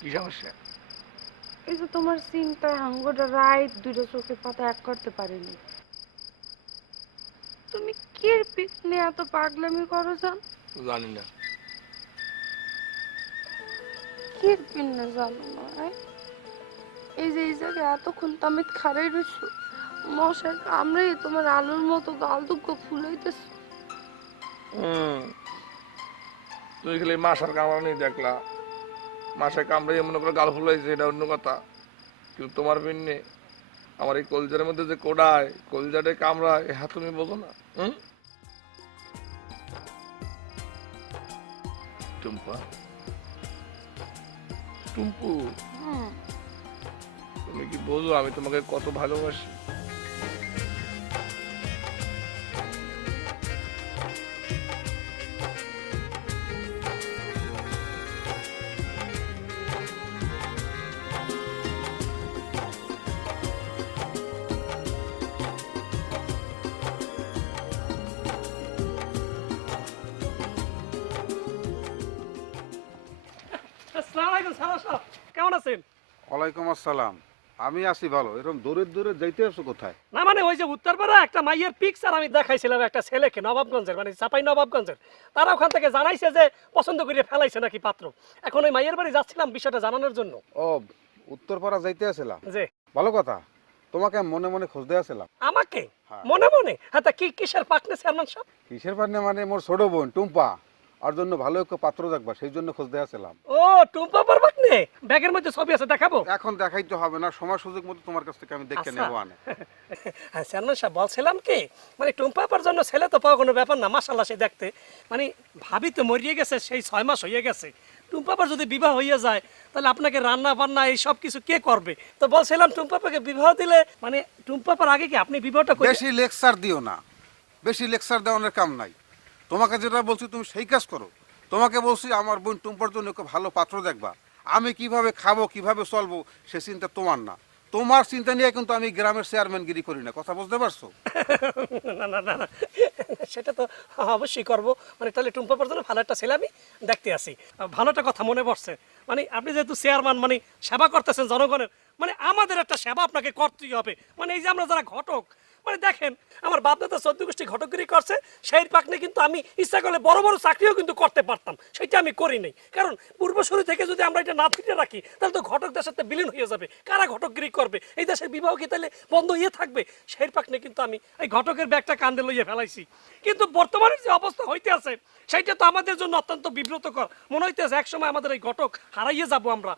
কি সমস্যা? এই যে তোমার চিন্তায় হাঙ্গোটা রাত দুটো চোখের পাতা এক করতে পারিনি। তুমি কি পিছনে এত পাগলামি করো জান? জানি না। কি পিছনে জানো না? এই যে এই জায়গায় এতক্ষণ তামিত খারাই রয়েছো, মশার কামড়ে তোমার আলুর মতো গাল দুঃখ ফুলাইতেছে। তুই খালি মাসার কামড়ানি দেখলা, মাসার কামড়ে মনে করে গাল ফুলাইছে, এটা অন্য কথা। কিন্তু তোমার পিন্নে আমার এই কলজার মধ্যে যে কোডায়, কলজাটে কামড়ায়, হ্যাঁ তুমি বোঝো না? টুম্পা, টুম্পু, তুমি কি বোঝো আমি তোমাকে কত ভালোবাসি? আসসালামু আলাইকুম সালাম সাহেব, কেমন আছেন? ওয়ালাইকুম আসসালাম। আমি আছি ভালো। এরকম দূরে দূরে যাইতে আছো কোথায়? না মানে ওই যে উত্তরপাড়া একটা মাইয়ের পিকচার আমি দেখাইছিলাম একটা ছেলেকে, নবাবগঞ্জের, মানে চাপাই নবাবগঞ্জের। তারা ওখান থেকে জানাইছে যে পছন্দ করে ফেলাইছে নাকি পাত্র। এখন ওই মাইয়ের বাড়ি যাচ্ছিলাম বিষয়টা জানানোর জন্য। ও, উত্তরপাড়া যাইতে আসছিলাম। যে ভালো কথা। তোমাকে আমি মনে মনে খুঁজতে আসছিলাম। আমাকে হ্যাঁ। মনে মনে? হ্যাঁ, তা কি কিসের পাকনে চেয়ারম্যান সাহেব? কিসের পান্নে মানে মোর ছোট বোন টুম্পা, আর জন্য ভালো একটা পাত্র দেখবা, সেই জন্য খুঁজতে আসছিলাম। ও টুম্পা পারবাক নে, ব্যাগের মধ্যে ছবি আছে, দেখাবো? এখন দেখাইতে হবে না, সময় সুযোগ মতো তোমার কাছ থেকে আমি দেখে আচ্ছা। নেবো আনে। হ্যাঁ চেয়ারম্যান সাহেব, বলছিলাম কি মানে টুম্পা পার জন্য ছেলে তো পাওয়া কোনো ব্যাপার না, মাশাআল্লাহ সে দেখতে, মানে ভাবি তো মরিয়ে গেছে, সেই 6 মাস হয়ে গেছে। টুম্পা পার যদি বিবাহ হয়ে যায় তাহলে আপনাকে রান্না বান্না এই সব কিছু কে করবে? তো বলছিলাম টুম্পা পাকে বিবাহ দিলে, মানে টুম্পা পার আগে কি আপনি বিবাহটা করে? বেশি লেকচার দিও না, বেশি লেকচার দেওয়ানোর কাম নাই। তোমাকে যেটা বলছি তুমি সেই কাজ করো। তোমাকে বলছি আমার বোন টুম্পার জন্য একটা ভালো পাত্র দেখবা। আমি কিভাবে খাবো কিভাবে চলবো সে চিন্তা তোমার না। তোমার চিন্তা নিয়ে কিন্তু আমি গ্রামের চেয়ারম্যানগিরি করি না, কথা বুঝতে পারছো? না না না না, সেটা তো অবশ্যই করব। মানে তাহলে টুম্পা পার জন্য ভালো একটা ছেলে আমি দেখতে আসি। ভালো একটা কথা মনে পড়ছে, মানে আপনি যেহেতু চেয়ারম্যান, মানে সেবা করতেছেন জনগণের, মানে আমাদের একটা সেবা আপনাকে করতেই হবে। মানে এই যে আমরা যারা ঘটক, মানে দেখেন আমার বাপ দাদা 14 গোষ্ঠী ঘটকগিরি করছে, সেই পাকনে কিন্তু আমি ইচ্ছা করলে বড় বড় চাকরিও কিন্তু করতে পারতাম, সেটা আমি করি নাই। কারণ পূর্বসূরি থেকে যদি আমরা এটা না ফিরে রাখি তাহলে তো ঘটকদের সাথে বিলীন হয়ে যাবে। কারা ঘটকগিরি করবে? এই দেশের বিবাহ কি তাহলে বন্ধ হয়ে থাকবে? সেই পাকনে কিন্তু আমি এই ঘটকের ব্যাগটা কান্দে লইয়ে ফেলাইছি। কিন্তু বর্তমানে যে অবস্থা হইতে আছে সেইটা তো আমাদের জন্য অত্যন্ত বিব্রতকর। মনে হইতেছে একসময় আমাদের এই ঘটক হারাইয়ে যাব আমরা।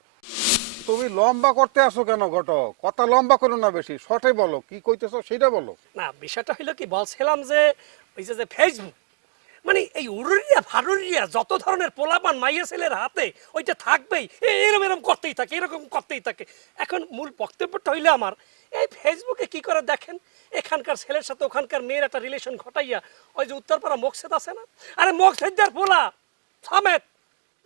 তুমি লম্বা করতে আসো কেন ঘটক? কথা লম্বা করো না, বেশি শর্টে বলো, কি কইতেছো সেটা বলো। না বিষয়টা হইলো কি, বলছিলাম যে ওই যে ফেসবুক, মানে এই উড়ুরিয়া ফাড়ুরিয়া যত ধরনের পোলাপান মাইয়া ছেলের হাতে ওইটা থাকবেই, এরকম এরকম করতেই থাকে, এরকম করতেই থাকে। এখন মূল বক্তব্যটা হইলো আমার, এই ফেসবুকে কি করে দেখেন এখানকার ছেলের সাথে ওখানকার মেয়ের একটা রিলেশন ঘটাইয়া, ওই যে উত্তরপাড়া মকসেদ আছে না, আরে মকসেদার পোলা সমেত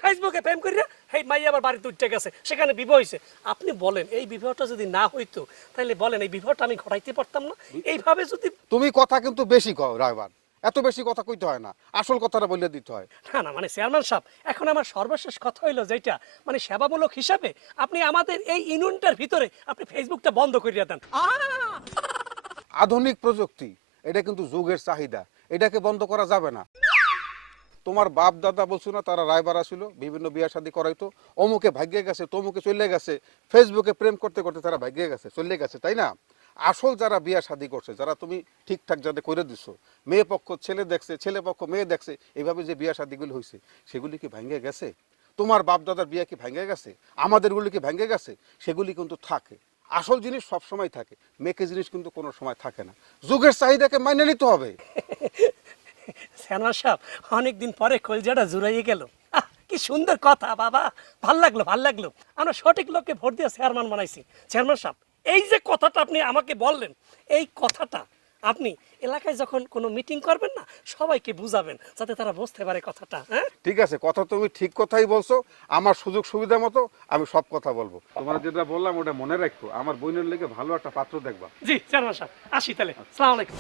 ফেসবুকে প্রেম করিয়া এই মাই আবার বাড়িতে উঠতে গেছে, সেখানে বিবাহ হয়েছে। আপনি বলেন এই বিবাহটা যদি না হইতো তাহলে বলেন এই বিবাহটা আমি ঘটাইতে পারতাম না? এইভাবে যদি তুমি কথা কিন্তু বেশি কও রায়বার, এত বেশি কথা কইতে হয় না, আসল কথাটা বলে দিতে হয়। না না, মানে চেয়ারম্যান সাহেব এখন আমার সর্বশেষ কথা হইলো যেটা, মানে সেবামূলক হিসাবে আপনি আমাদের এই ইউনিয়নটার ভিতরে আপনি ফেসবুকটা বন্ধ করিয়া দেন। আধুনিক প্রযুক্তি, এটা কিন্তু যুগের চাহিদা, এটাকে বন্ধ করা যাবে না। তোমার বাপ দাদা বলছো না তারা রায়বাড়া ছিল, বিভিন্ন বিয়া শাদী করাইতো, অমুকে ভাগ্যে গেছে তমুকে চলে গেছে, ফেসবুকে প্রেম করতে করতে তারা ভাগ্যে গেছে চলে গেছে, তাই না? আসল যারা বিয়া শাদী করছে, যারা তুমি ঠিকঠাক যাতে করে দিছো, মেয়ে পক্ষ ছেলে দেখছে ছেলে পক্ষ মেয়ে দেখছে, এইভাবে যে বিয়া শাদীগুলো হয়েছে সেগুলি কি ভাঙ্গে গেছে? তোমার বাপ দাদার বিয়া কি ভাঙ্গে গেছে? আমাদেরগুলি কি ভাঙ্গে গেছে? সেগুলি কিন্তু থাকে। আসল জিনিস সব সময় থাকে, মেকে জিনিস কিন্তু কোনো সময় থাকে না। যুগের চাহিদাকে মাইনে নিতে হবে। চেয়ারম্যান সাহেব অনেকদিন পরে কলজাটা জুড়াইয়ে গেল। কি সুন্দর কথা বাবা, ভাল লাগলো ভাল লাগলো। আমরা সঠিক লোককে ভোট দিয়ে চেয়ারম্যান বানাইছি। চেয়ারম্যান সাহেব এই যে কথাটা আপনি আমাকে বললেন, এই কথাটা আপনি এলাকায় যখন কোনো মিটিং করবেন না সবাইকে বুঝাবেন যাতে তারা বুঝতে পারে কথাটা। হ্যাঁ ঠিক আছে, কথা তুমি ঠিক কথাই বলছো। আমার সুযোগ সুবিধা মতো আমি সব কথা বলবো। তোমার যেটা বললাম ওটা মনে রাখো, আমার বোনের লেগে ভালো একটা পাত্র দেখবা। জি চেয়ারম্যান সাহেব, আসি তাহলে, আসসালামু আলাইকুম।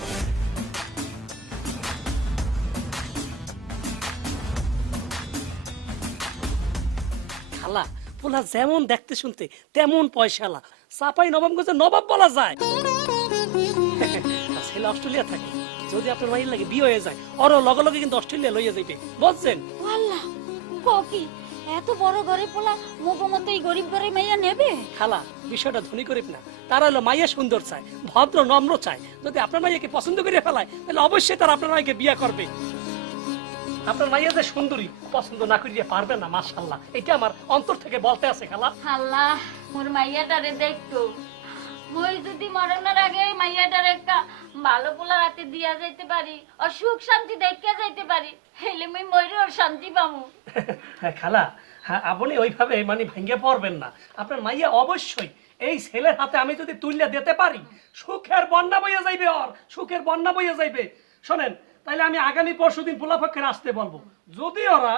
খালা পোলা যেমন দেখতে শুনতে তেমন পয়সালা, চাপাই নবাবগঞ্জের নবাব বলা যায়। ছেলে অস্ট্রেলিয়া থাকে, যদি আপনার মাইয়ের লাগে বিয়ে হয়ে যায় ওর লগে লগে কিন্তু অস্ট্রেলিয়া লইয়া যাইবে, বুঝছেন? আল্লাহ কি এত বড় ঘরে পোলা মোগো মতো এই গরিব ঘরে মাইয়া নেবে? খালা বিষয়টা ধনী গরিব না, তারা হলো মাইয়া সুন্দর চায়, ভদ্র নম্র চায়। যদি আপনার মাইয়াকে পছন্দ করে ফেলায় তাহলে অবশ্যই তারা আপনার মাইকে বিয়ে করবে। আপনার মাইয়া যে সুন্দরী পছন্দ না করিয়ে পারবে না, মাশাআল্লাহ, এটা আমার অন্তর থেকে বলতে আছে খালা। আল্লাহ মোর মাইয়াটারে দেখতো, মই যদি মরণের আগে মাইয়াটারে একটা ভালো পোলা রাতে দিয়া যাইতে পারি, আর সুখ শান্তি দেখে যাইতে পারি, হেলে মই মইরও শান্তি পামু। হ্যাঁ খালা, হ্যাঁ আপনি ওইভাবে মানে ভেঙে পড়বেন না। আপনার মাইয়া অবশ্যই এই ছেলের হাতে আমি যদি তুললে দিতে পারি, সুখের বন্যা বইয়া যাইবে, ওর সুখের বন্যা বইয়া যাইবে। শোনেন, তাইলে আমি আগামী পরশুদিন পোলাপক্ষের আসতে বলবো। যদি ওরা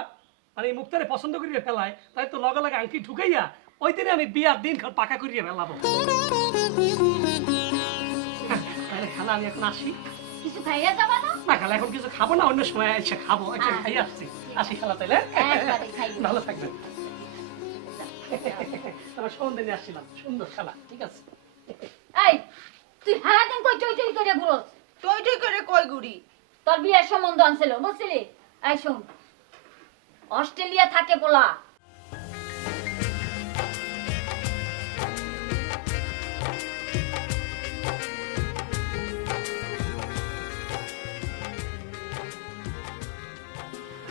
মানে মুক্তারে পছন্দ করিয়ে ফেলায়, তাই তো লগে লগে আংটি ঢুকাইয়া ওই দিনে আমি বিয়ার দিন পাকা করিয়ে ফেলাবো। তাহলে খালা আমি এখন আসি। কিছু খাইয়া যাবা না? না খালা, এখন কিছু খাবো না, অন্য সময় এসে খাবো। আচ্ছা খাই আসছি, আসি খালা তাইলে। একবারে খাইও। ভালো থাকবেন। আমার সন্ধ্যে নিয়ে আসছিলাম, সুন্দর খালা, ঠিক আছে। এই তুই সারাদিন কই টই টই করে ঘুরোস? টই টই করে কই গুড়ি? তোর বিয়ের সম্বন্ধ আনছিল বুঝছিলি? এই শোন, অস্ট্রেলিয়া থাকে পোলা।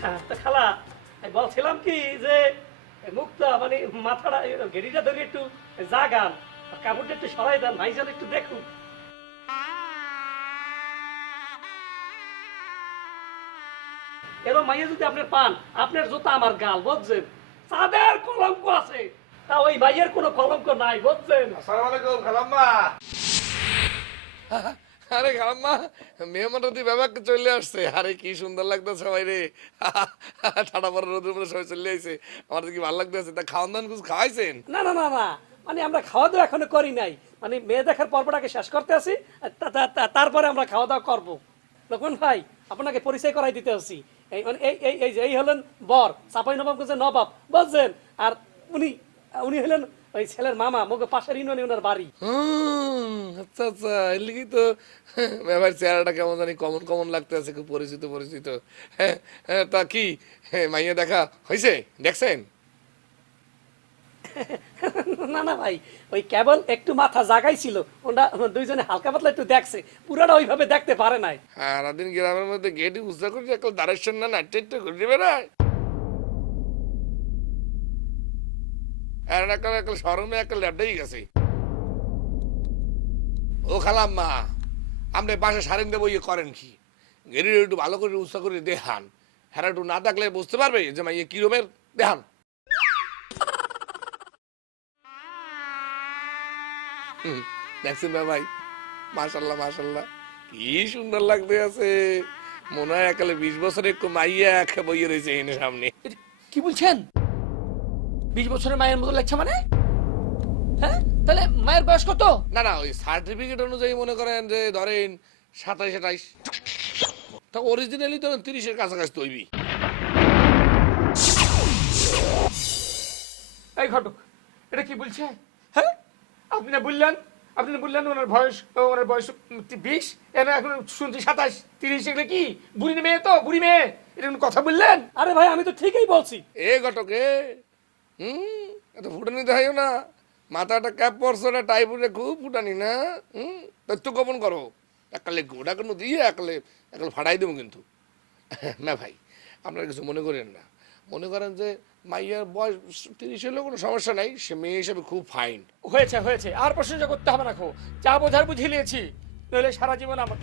হ্যাঁ, তা খালা আমি বলছিলাম কি যে মুক্তা মানে মাথাটা গেড়িটা ধরে একটু জাগান, আর কাপড়টা একটু সরাই দেন, ভাইজান একটু দেখুন। এরকম মাইয়া যদি আপনার পান, আপনার জুতা আমার গাল, বুঝছেন? চাঁদের কলঙ্ক আছে, তা ওই ভাইয়ের কোনো কলঙ্ক নাই, বুঝছেন? আসসালামু আলাইকুম খালাম্মা। আরে খালাম্মা, মেহমান অতি ব্যাপারকে চলে আসছে। আরে কি সুন্দর লাগতেছে সবাই রে। ঠাডা পরে রোদের উপরে সবাই চলে আইছে, আমার তো কি ভালো লাগতেছে। তা খাওয়ান দাওয়ান কিছু খাওয়াইছেন? না না না না, মানে আমরা খাওয়া দাওয়া এখনো করি নাই, মানে মেয়ে দেখার পর্বটাকে শেষ করতে আছি, তারপরে আমরা খাওয়া দাওয়া করবো। লক্ষ্মণ ভাই, আপনাকে পরিচয় করাই দিতে হচ্ছি। এই মানে এই হলেন বর, চাপাই নবাবগঞ্জের নবাব, বুঝছেন? আর উনি উনি হলেন ওই ছেলের মামা, মুখে পাশের ইউনিয়নে ওনার বাড়ি। আচ্ছা আচ্ছা, এর লিগেই তো ব্যাপার চেহারাটা কেমন জানি কমন কমন লাগতেছে, খুব পরিচিত পরিচিত। তা কি মাইয়া দেখা হয়েছে, দেখছেন? না না ভাই, ওই কেবল একটু মাথা জাগাইছিল, ওরা দুইজনে হালকা পাতলা একটু দেখছে, পুরাটা ওইভাবে দেখতে পারে নাই। সারাদিন গ্রামের মধ্যে গেটে উৎসাহ করছে, একটা দাঁড়াচ্ছেন না, নাট্য ঘুরে বেড়ায়। আর একটা শরমে একটা ল্যাপটাই গেছে। ও খালাম্মা, আপনি পাশে সারেন দেবো, ইয়ে করেন কি? গেড়ে একটু ভালো করে উৎসাহ করে দেখান। হ্যাঁ, একটু না দেখলে বুঝতে পারবে যে মাইয়ে কি রকমের, দেখান। দেখছেন না ভাই, মাশাল্লাহ মাশাল্লাহ, কি সুন্দর লাগতে আছে। মনে হয় একালে 20 বছরের একটু মাইয়া একা বইয়ে রয়েছে এনে সামনে। কি বলছেন? 20 বছরের মায়ের মতো লাগছে মানে? হ্যাঁ, তাহলে মায়ের বয়স কত? না না, ওই সার্টিফিকেট অনুযায়ী মনে করেন যে ধরেন 27-28, তা অরিজিনালি তো 30-এর কাছাকাছি তৈরি। এই ঘটক, এটা কি বলছেন? হ্যাঁ, আপনি বললেন ওনার বয়স 20, এরা এখন শুনছি 27-30, এগুলো কি বুড়ি মেয়ে? তো বুড়ি মেয়ে, এটা কোনো কথা বললেন? আরে ভাই, আমি তো ঠিকই বলছি। এ ঘটকে, এত ফুটানি দেখাইও না। মাথাটা ক্যাপ পরছো না, টাই পরে খুব ফুটানি না। তথ্য গোপন করো, একালে গোড়া কোনো দিয়ে একালে ফাটাই দেবো কিন্তু। না ভাই, আপনারা কিছু মনে করেন না। মনে করেন যে মাইয়ার বয়স 30 হলেও কোনো সমস্যা নাই, সে মেয়ে হিসেবে খুব ফাইন। হয়েছে, আর প্রশংসা করতে হবে না। যা বোঝার বুঝিয়ে নিয়েছি, নইলে সারা জীবন আমার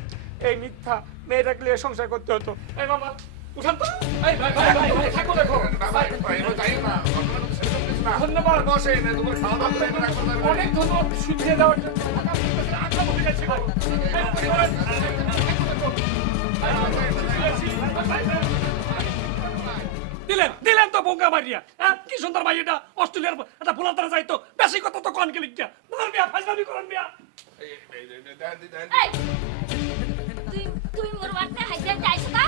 এই মিথ্যা মেয়েটাকে নিয়ে সংসার করতে হতো। এই মামা উঠান তো। এই ভাই থাকো, দেখো ধন্যবাদ, অনেক ধন্যবাদ শিখিয়ে দেওয়ার জন্য। দিলেন তো বোকা মারিয়া। কি সুন্দর ভাই, এটা অস্ট্রেলিয়ার একটা ফুলার দ্বারা যাইতো, বেশি কথা তো কন গেলি ফাজলামি করেন মিয়া। এই তুই মোর বাড়িতে হাইতে যাইছ না?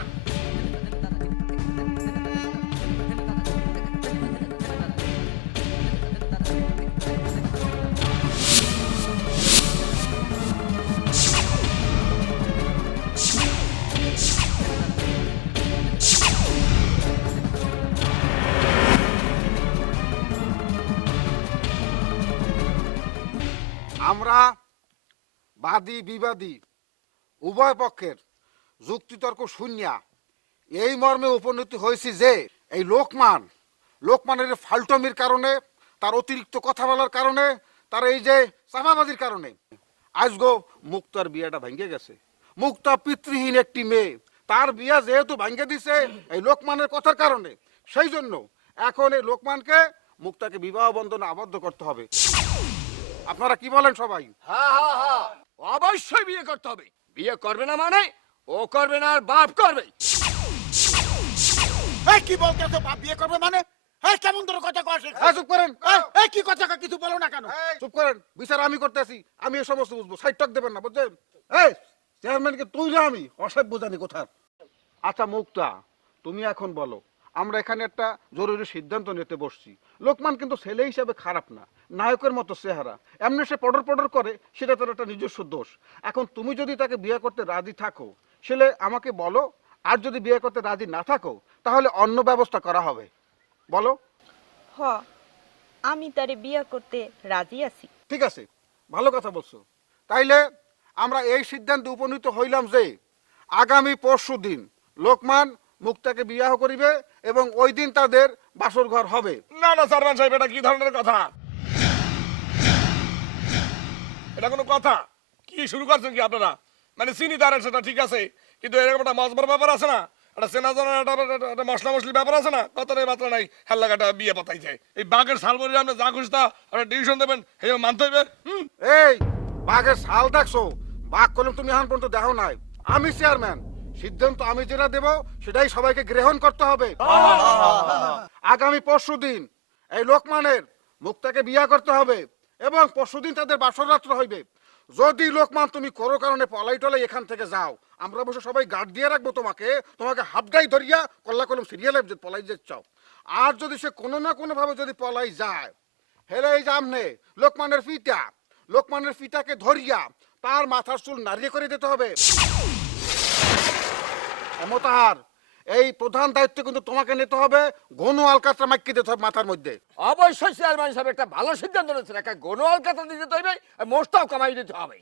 আমরা বাদী বিবাদী উভয় পক্ষের যুক্তিতর্ক শুনিয়া এই মর্মে উপনীত হয়েছি যে এই লোকমানের ফাল্টমির কারণে, তার অতিরিক্ত কথা বলার কারণে, তার এই যে চাপাবাজির কারণে আজগো মুক্তার বিয়েটা ভেঙে গেছে। মুক্তা পিতৃহীন একটি মেয়ে, তার বিয়া যেহেতু ভাঙ্গে দিছে এই লোকমানের কথার কারণে, সেই জন্য এখন এই লোকমানকে মুক্তাকে বিবাহ বন্ধনে আবদ্ধ করতে হবে। আপনারা কি বলেন সবাই? হ্যাঁ হ্যাঁ হ্যাঁ, অবশ্যই বিয়ে করতে হবে। বিয়ে করবে না মানে ও করবে না আর বাপ করবে। এই কি বলতেছো বাপ বিয়ে করবে মানে? এই কেমন ধরে কথা কয়? চুপ করেন, এই কি কথা কয় কিছু বলো না কেন? চুপ করেন, বিচার আমি করতেছি, আমি এই সমস্ত বুঝবো, সাইড টক দেবেন না বুঝছেন? এই চেয়ারম্যানকে তুই না আমি অসভ্য জানি কোথার। আচ্ছা মুক্তা, তুমি এখন বলো, আমরা এখানে একটা জরুরি সিদ্ধান্ত নিতে বসছি। লোকমান কিন্তু ছেলে হিসাবে খারাপ না, নায়কের মতো চেহারা, এমনি সে পডর পডর করে, সেটা তার একটা নিজস্ব দোষ। এখন তুমি যদি তাকে বিয়ে করতে রাজি থাকো সেলে আমাকে বলো, আর যদি বিয়ে করতে রাজি না থাকো তাহলে অন্য ব্যবস্থা করা হবে। বলো। হ, আমি তারে বিয়া করতে রাজি আছি। ঠিক আছে, ভালো কথা বলছো। তাইলে আমরা এই সিদ্ধান্তে উপনীত হইলাম যে আগামী পরশুদিন লোকমান মুক্তাকে বিবাহ করিবে এবং ওই দিন তাদের বাসর ঘর হবে। না না চেয়ারম্যান সাহেব, এটা কি ধরনের কথা? এটা কোনো কথা? কি শুরু করছেন কি আপনারা? মানে চিনি তারেন সেটা ঠিক আছে, কিন্তু এরকম একটা মজবার ব্যাপার আছে না, একটা চেনা জানার একটা মশলা মশলি ব্যাপার আছে না, কথাটাই মাত্রা নাই। হেল্লাকাটা বিয়ে পাতাই যায় এই বাঘের শাল বলি আপনি যা খুশি তা একটা ডিসিশন দেবেন, এই মানতে হইবে। এই বাঘের শাল দেখছো? বাঘ কলম তুমি এখন পর্যন্ত দেখো নাই। আমি চেয়ারম্যান, সিদ্ধান্ত আমি যেটা দেব সেটাই সবাইকে গ্রহণ করতে হবে। আগামী পরশুদিন এই লোকমানের মুক্তাকে বিয়ে করতে হবে এবং পরশুদিন তাদের বাসর রাত্র হইবে। যদি লোকমান তুমি কোনো কারণে পলাই টলাই এখান থেকে যাও, আমরা বসে সবাই গার্ড দিয়ে রাখবো তোমাকে, তোমাকে হাফডাই ধরিয়া কল্লা কলম সিরিয়ালে পলাই যে চাও। আর যদি সে কোনো না কোনো ভাবে যদি পলাই যায়, হেলে এই জামনে লোকমানের ফিতাকে ধরিয়া তার মাথার চুল নাড়িয়ে করে দিতে হবে। মোতাহার, এই প্রধান দায়িত্ব কিন্তু তোমাকে নিতে হবে। ঘন আলকাতরা মাইকে দিতে হবে মাথার মধ্যে। অবশ্যই চেয়ারম্যান সাহেব একটা ভালো সিদ্ধান্ত নিয়েছেন, একটা গণ আলকাতা দিতে হইবে, মোস্তাও কামাই দিতে হবে।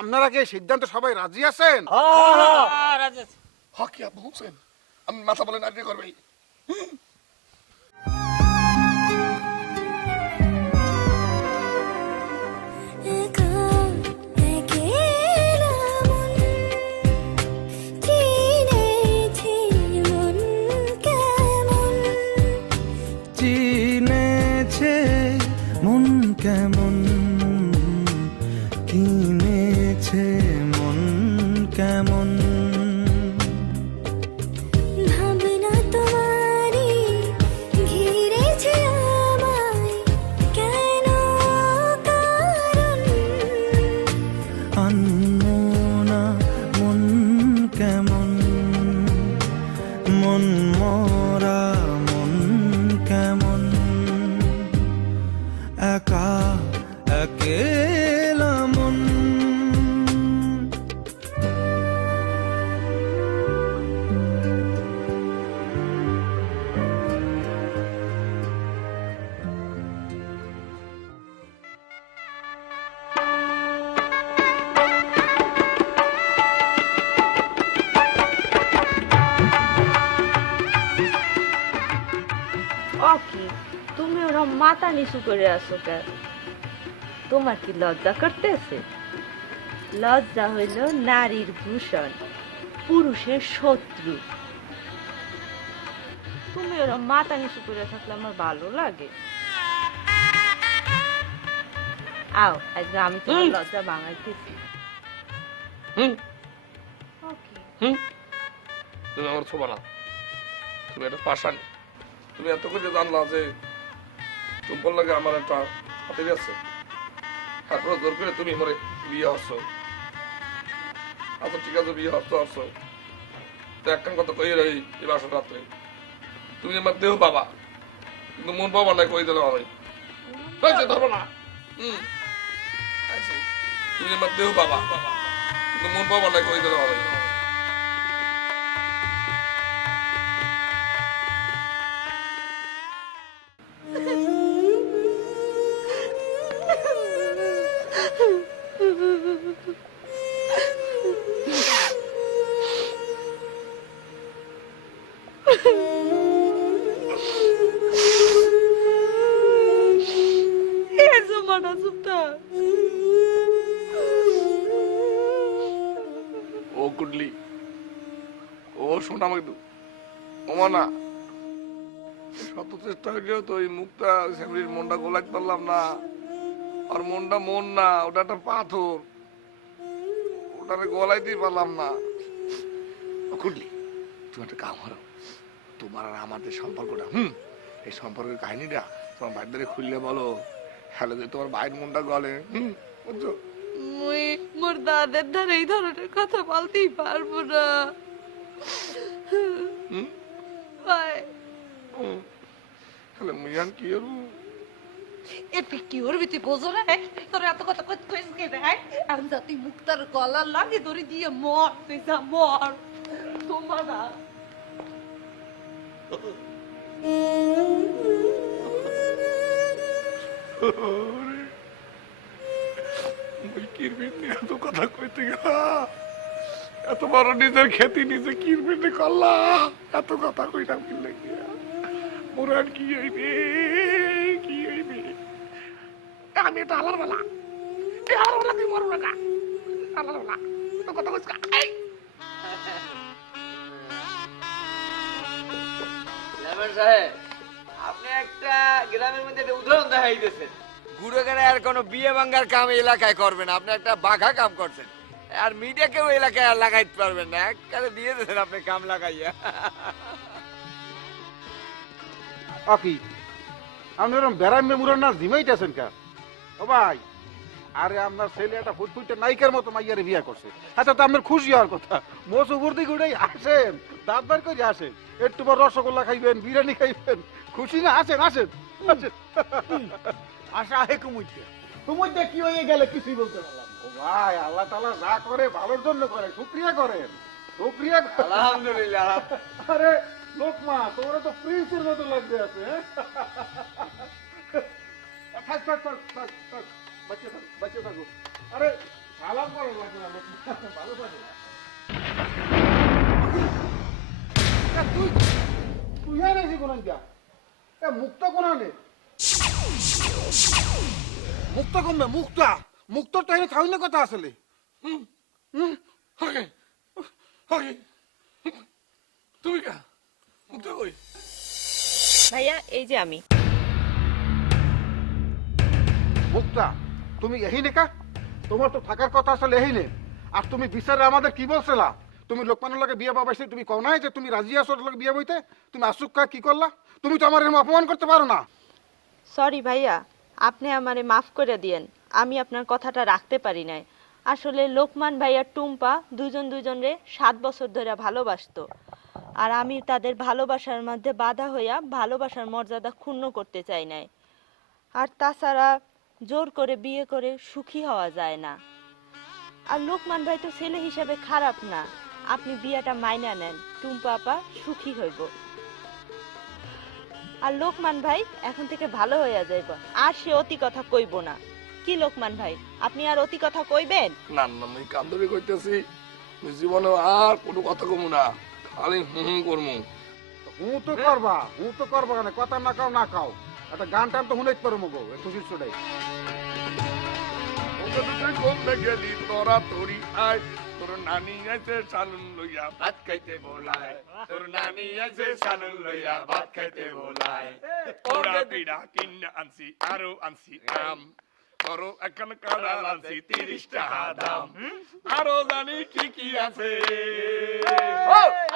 আপনারা কি এই সিদ্ধান্তে সবাই রাজি আছেন? হকি আপনি বুঝছেন, আমি মাথা বলে নাটক করবে। চিনেছে মন কেমন, কিনেছে মন কেমন, ভাবনা তোমারই ঘিরেছে আমায়, কেন কারণ আনমনা মন কেমন, মন মরা মন কেমন, একা একেলা মন। অকি, তুমি ওরা মাথা নিচু করে আসো কেন? তোমার কি লজ্জা করতেছে? লজ্জা হইল নারীর ভূষণ, পুরুষের শত্রু। তুমি ওরা মাথা নিচু করে থাকলে আমার ভালো লাগে। আও, আজকে আমি তোমার লজ্জা ভাঙাইতেছি। তুমি আমার ছোবা না, তুমি একটা পাশানি। তুমি এত করে জানলা যে টুম্পল লাগে আমার একটা হাতে গেছে, তারপরে জোর করে তুমি মরে বিয়ে হচ্ছ। আচ্ছা ঠিক আছে, বিয়ে হচ্ছ তো একখান কথা কই রই এই বাসর রাত্রে, তুমি আমার দেহ বাবা কিন্তু মন বাবা নাই, কই দিলে হবে ধরবো না। তুমি আমার দেহ বাবা কিন্তু মন বাবা নাই, কই দিলে হবে। কুটলি ও শোনা আমাকে তো ওমা না শত চেষ্টা হইলেও তো এই মুখটা শ্যামলির মনটা গোলাইতে পারলাম না। আর মনটা মন না, ওটা একটা পাথর, ওটাকে গলাইতেই পারলাম না। কুটলি তুমি একটা কাম করো, তোমার আর আমাদের সম্পর্কটা এই সম্পর্কের কাহিনীটা তোমার বাড়িতে খুললে বলো, হ্যালো যে তোমার ভাইয়ের মনটা গলে। বুঝছো? মুই মোর দাদের ধারে এই ধরনের কথা বলতেই পারবো না। হ্যালো মিয়ান কি করবো? তুই কি করবি? তুই বোঝো না তোর এত কথা কই কইস কে রে? আমি যা তুই মুক্তার গলা লাগে ধরে দিয়ে মর, তুই যা মর। তোমার না এত কথা কইতে গেলাম, এত বড় নিজের খেতি নিজে কিরবিতে করলাম, এত কথা কইলাম কি লাগিয়া? মোরান কি হইবে, কি হইবে? আমি এটা আলার বেলা তুই মরবো না, আলার বেলা তো কথা কইস। সাহেব আপনি একটা গ্রামের মধ্যে একটা উদাহরণ দেখাই দিয়েছেন। গুড়োগাড়ে আর কোনো বিয়ে ভাঙ্গার কাম এলাকায় করবেন, আপনি একটা বাঘা কাম করছেন। আর মিডিয়াকেও এলাকায় আর লাগাইতে পারবেন না, একবারে দিয়ে দিয়েছেন আপনি কাম লাগাইয়া। কি আপনি এরকম বেড়াই মেমুরার না জিমাইতেছেন কা? ও ভাই, আরে আপনার ছেলে একটা ফুটফুটে নায়িকার মতো মাইয়ারে বিয়ে করছে। আচ্ছা তো আপনার খুশি হওয়ার কথা, মসুপুর দিকে উঠেই আসেন, দাঁত বার করে আসেন, একটু পর রসগোল্লা খাইবেন, বিরিয়ানি খাইবেন, খুশি না? আসেন আসেন আসেন। আশা আহে কুমুইতে কুমুইতে কি হয়ে গেলে কিছুই বলতে পারলাম না। ও ভাই, আল্লাহ তাআলা যা করে ভালোর জন্য করে, শুকরিয়া করেন, শুকরিয়া করেন। আলহামদুলিল্লাহ। আরে লোকমা, তোমরা তো প্রিন্সের মতো লাগতে আছে। থাক থাক থাক থাক থাক, বাচ্চা থাক, বাচ্চা থাকো। আরে সালাম করা লাগবে না লোকমা, ভালো থাকো। তুই তুই আনে জীবন যা মুক্ত কোন আনে মুক্ত কমবে, মুক্তা মুক্তর তো এখানে খাওয়ানোর কথা আসলে। তুমি কা মুক্ত কই? ভাইয়া এই যে আমি। মুক্তা তুমি এই নেকা, তোমার তো থাকার কথা আসলে এই নে। আর তুমি বিচারে আমাদের কি বলছিলা? তুমি লোকমানের লগে বিয়ে পাবাইছে, তুমি কও নাই যে তুমি রাজি আছো ওর লগে বিয়ে বইতে? তুমি আসুক্কা কি করলা? তুমি তো আমার এরকম অপমান করতে পারো না। সরি ভাইয়া, আপনি আমারে মাফ করে দিয়েন, আমি আপনার কথাটা রাখতে পারি নাই। আসলে লোকমান ভাইয়া টুম্পা দুজনরে 7 বছর ধরে ভালোবাসতো, আর আমি তাদের ভালোবাসার মধ্যে বাধা হইয়া ভালোবাসার মর্যাদা ক্ষুণ্ণ করতে চাই নাই। আর তাছাড়া জোর করে বিয়ে করে সুখী হওয়া যায় না। আর লোকমান ভাই তো ছেলে হিসাবে খারাপ না, আপনি বিয়েটা মাইনা নেন, টুম্পা আপা সুখী হইব। আর লোকমান ভাই এখন থেকে ভালো হইয়া যাইব, আর সে অতি কথা কইব না। কি লোকমান ভাই, আপনি আর অতি কথা কইবেন না? না আমি কান্দরে কইতেছি, জীবনে আর কোনো কথা কমু না, খালি করমু। হুঁ তো করবা, হুঁ তো করবা, না কথা না কাও না খাও। একটা গান টান তো শুনেই পারো মগো, খুশি ছড়াই। কোনটা গেলি তোরা তোরি আয়, তোর নানি আছে সালুন লইয়া ভাত খাইতে বলায়, তোর নানি আছে সালুন লইয়া ভাত খাইতে বলায়। ওরা পিড়া কিনা আনছি আরো আনছি আম, তোরও এখন কাড়া আনছি 30 টাকা দাম। আরো জানি কি কি আছে,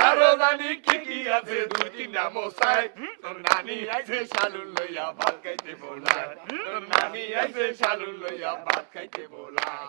আরো জানি কি কি আছে, 2-3টা মশাই। তোর নানি আছে সালুন লইয়া ভাত খাইতে বলায়, তোর নানি আছে সালুন লইয়া ভাত খাইতে বলায়।